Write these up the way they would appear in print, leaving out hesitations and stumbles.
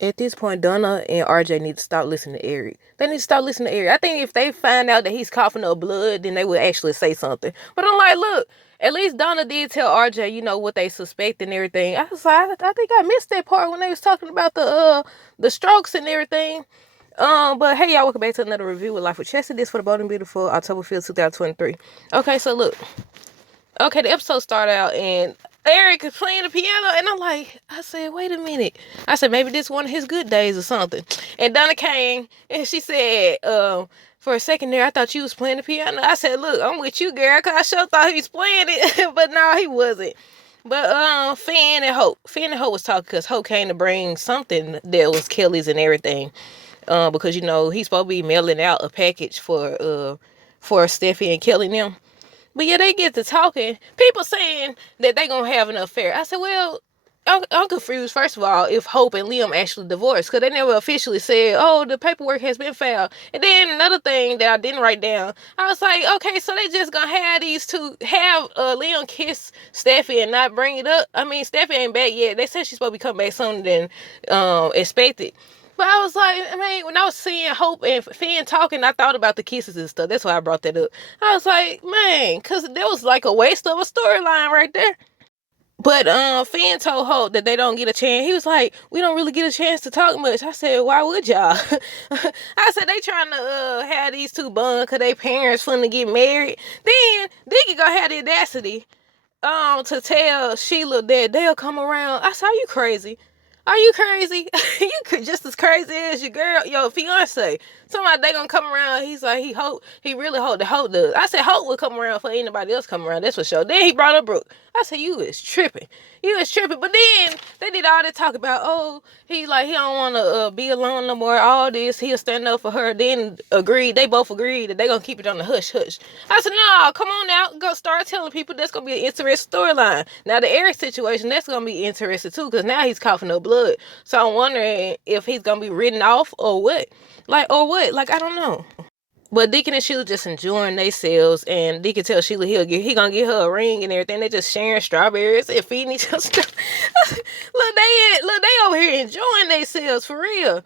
At this point, Donna and RJ need to stop listening to Eric. They need to stop listening to Eric. I think if they find out that he's coughing up blood, then they will actually say something. But I'm like, look, at least Donna did tell RJ, what they suspect and everything. I was like, I think I missed that part when they was talking about the strokes and everything. But hey, y'all, welcome back to another review with Life with Chessie. This for the Bold and Beautiful, October 5th, 2023. Okay, so look. Okay, the episode started out and Eric is playing the piano, and I said, wait a minute. I said, maybe this one of his good days or something. And Donna came and she said, for a second there, I thought you was playing the piano. I said, look, I'm with you, girl, because I sure thought he was playing it, but no, he wasn't. But Finn and Hope was talking because Hope came to bring something that was Kelly's and everything. Because he's supposed to be mailing out a package for Steffi and Kelly now. But yeah, they get to talking. People saying that they gonna have an affair. I said, well, I'm confused. First of all, if Hope and Liam actually divorced, because they never officially said, "Oh, the paperwork has been filed." And then another thing that I didn't write down, I was like, okay, so they just gonna have these two have Liam kiss Steffi and not bring it up. I mean, Steffi ain't back yet. They said she's supposed to be coming back sooner than expected. But I was like, I mean, when I was seeing Hope and Finn talking, I thought about the kisses and stuff. That's why I brought that up. I was like, man, because there was like a waste of a storyline right there. But Finn told Hope that they don't get a chance. He was like, we don't really get a chance to talk much. I said, why would y'all? I said, they trying to have these two bond because they parents finna get married. Then Dickie gonna have the audacity to tell Sheila that they'll come around. I said, are you crazy? Are you crazy? You could just as crazy as your girl, your fiance. Somebody they gonna come around. He's like, he really hope that Hope does. I said Hope will come around for anybody else come around. That's for sure. Then he brought up Brooke. I said, you is tripping. You is tripping. But then they did all that talk about, oh, he don't want to be alone no more. All this, he'll stand up for her. Then they both agreed that they gonna keep it on the hush hush. I said, no, come on now, go start telling people that's gonna be an interesting storyline. Now the Eric situation, that's gonna be interesting too, because now he's coughing up blood. So I'm wondering if he's gonna be written off or what. Like, I don't know. But Deacon and Sheila just enjoying themselves, and Deacon tell Sheila he gonna get her a ring and everything. They just sharing strawberries and feeding each other. Look, they over here enjoying themselves for real.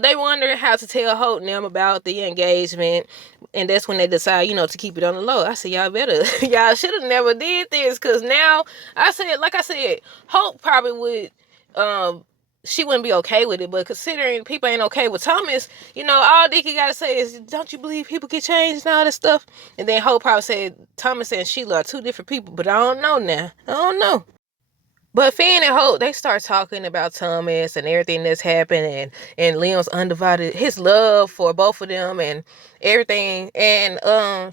They wondering how to tell Hope and them about the engagement, and that's when they decide, to keep it on the low. I said, y'all should have never did this, cause now I said, Hope probably would, she wouldn't be okay with it, but considering people ain't okay with Thomas, all Dickie gotta say is, don't you believe people get changed and all that stuff? And then Hope probably said Thomas and Sheila are two different people, but I don't know now. I don't know. But Finn and Hope, they start talking about Thomas and everything that's happened, and Liam's undivided, his love for both of them and everything. And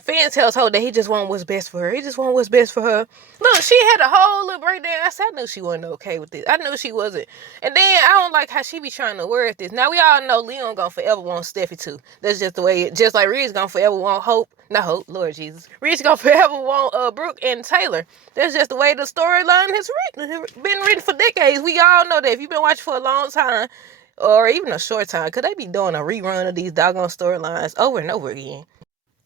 Finn tells Hope that he just want what's best for her. He just want what's best for her. Look, she had a whole little breakdown. I said, I knew she wasn't okay with this. I knew she wasn't. And then I don't like how she be trying to word this. Now we all know Liam gonna forever want Steffi too. That's just the way just like Reed's gonna forever want Hope. Not Hope, Lord Jesus. Reed's gonna forever want Brooke and Taylor. That's just the way the storyline has been written for decades. We all know that. If you've been watching for a long time, or even a short time, could they be doing a rerun of these doggone storylines over and over again?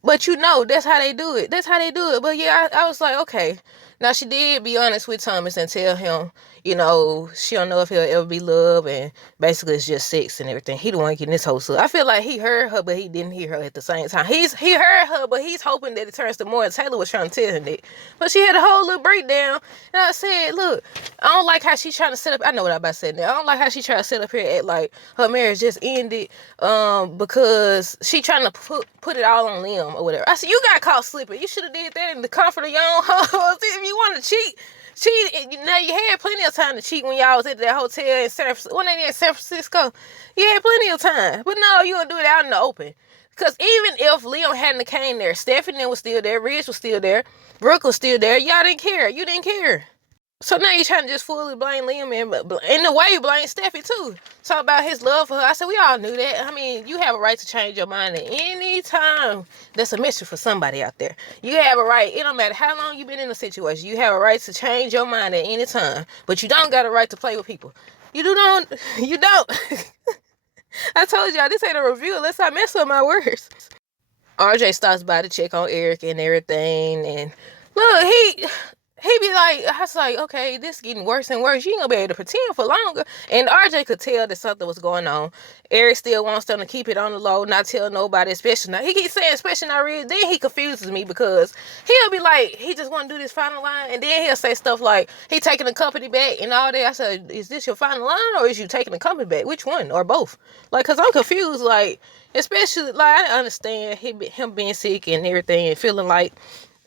But that's how they do it. That's how they do it. But yeah, I was like, okay. Now she did be honest with Thomas and tell him, she don't know if he'll ever be loved, and basically it's just sex and everything. He the one getting this whole stuff. I feel like he heard her, but he didn't hear her at the same time. He heard her, but he's hoping that it turns to more. And Taylor was trying to tell him that. But she had a whole little breakdown. And I said, look, I don't like how she's trying to set up. I know what I'm about to say now. I don't like how she trying to set up here at like her marriage just ended because she trying to put it all on Liam or whatever. I said, you got caught slipping. You should have did that in the comfort of your own home. If you want to cheat. Now you had plenty of time to cheat when y'all was at that hotel in San Francisco. When they in San Francisco, you had plenty of time. But no, you gonna do it out in the open. Because even if Liam hadn't came there, Stephanie was still there, Ridge was still there, Brooke was still there. Y'all didn't care. You didn't care. So now you're trying to just fully blame Liam, and in the way you blame Steffi too. Talk about his love for her. I said, we all knew that. I mean, you have a right to change your mind at any time. That's a mission for somebody out there. You have a right. It don't matter how long you've been in a situation. You have a right to change your mind at any time. But you don't got a right to play with people. You don't. You don't. I told y'all, this ain't a review unless I mess up my words. RJ stops by to check on Eric and everything. And look, he be like, I was like, okay, this is getting worse and worse. You ain't gonna be able to pretend for longer. And RJ could tell that something was going on. Eric still wants them to keep it on the low, not tell nobody, especially now. He keeps saying, especially not real. Then he confuses me because he'll be like, he just want to do this final line. And then he'll say stuff like, he taking the company back and all that. I said, is this your final line or is you taking the company back? Which one? Or both? Like, because I'm confused. Like, especially, like, I understand him being sick and everything and feeling like,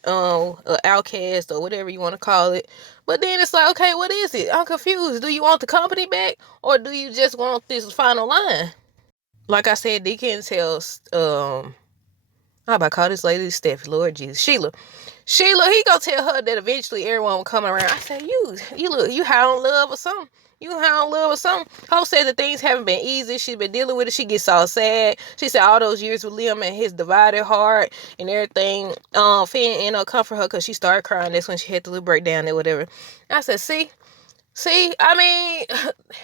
an outcast or whatever you want to call it. But then it's like, okay, what is it? I'm confused. Do you want the company back or do you just want this final line? Like I said, Deacon tells how about call this lady Steph, Lord Jesus, Sheila, he gonna tell her that eventually everyone will come around. I said, you look, you high on love or something. You high on love or something. Hope said that things haven't been easy. She's been dealing with it. She gets all sad. She said all those years with Liam and his divided heart and everything. Finn ended up comfort her because she started crying. That's when she had the little breakdown or whatever. I said, see, I mean,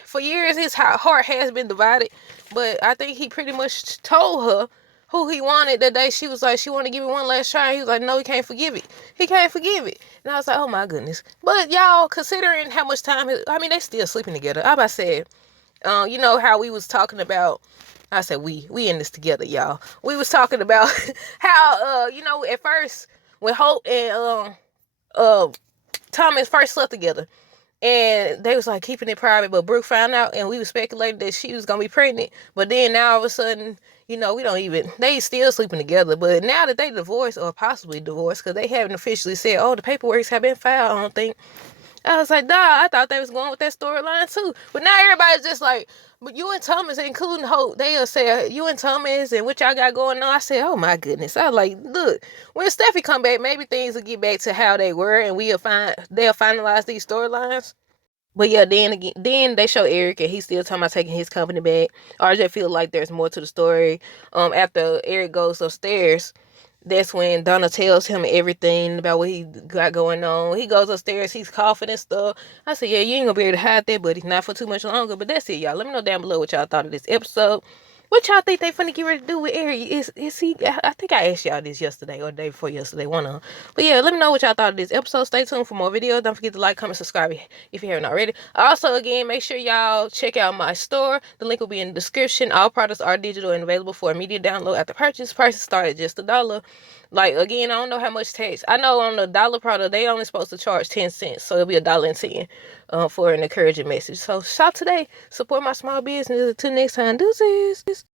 for years his heart has been divided, but I think he pretty much told her who he wanted that day. She was like, she wanted to give it one last try. He was like, no, he can't forgive it. He can't forgive it. And I was like, oh my goodness. But y'all, considering how much time, I mean, they still sleeping together. I about said, you know how we was talking about, I said we in this together, y'all. We was talking about how, you know, at first when Hope and Thomas first slept together, and they was like keeping it private, but Brooke found out and we was speculating that she was gonna be pregnant. But then now all of a sudden, you know, they still sleeping together. But now that they divorced or possibly divorced, because they haven't officially said, oh, the paperwork have been filed, I don't think. I was like, nah, I thought they was going with that storyline too. But now everybody's just like, but you and Thomas, including Hope, they'll say, you and Thomas and what y'all got going on. I said, oh my goodness. I was like, look, when Steffi come back, maybe things will get back to how they were and they'll finalize these storylines. But yeah, then they show Eric and he's still talking about taking his company back. RJ feel like there's more to the story. After Eric goes upstairs, that's when Donna tells him everything about what he got going on. He goes upstairs, he's coughing and stuff. I said, yeah, you ain't gonna be able to hide that, but it's not for too much longer. But that's it, y'all. Let me know down below what y'all thought of this episode. What y'all think they finna get ready to do with Eric? Is he? I think I asked y'all this yesterday or the day before yesterday, one of them. But yeah, let me know what y'all thought of this episode. Stay tuned for more videos. Don't forget to like, comment, subscribe if you haven't already. Also, again, make sure y'all check out my store. The link will be in the description. All products are digital and available for immediate download after purchase. Prices start at just $1. Like, again, I don't know how much tax. I know on the dollar product, they only supposed to charge 10 cents. So it'll be $1.10 for an encouraging message. So shop today. Support my small business. Until next time, deuces.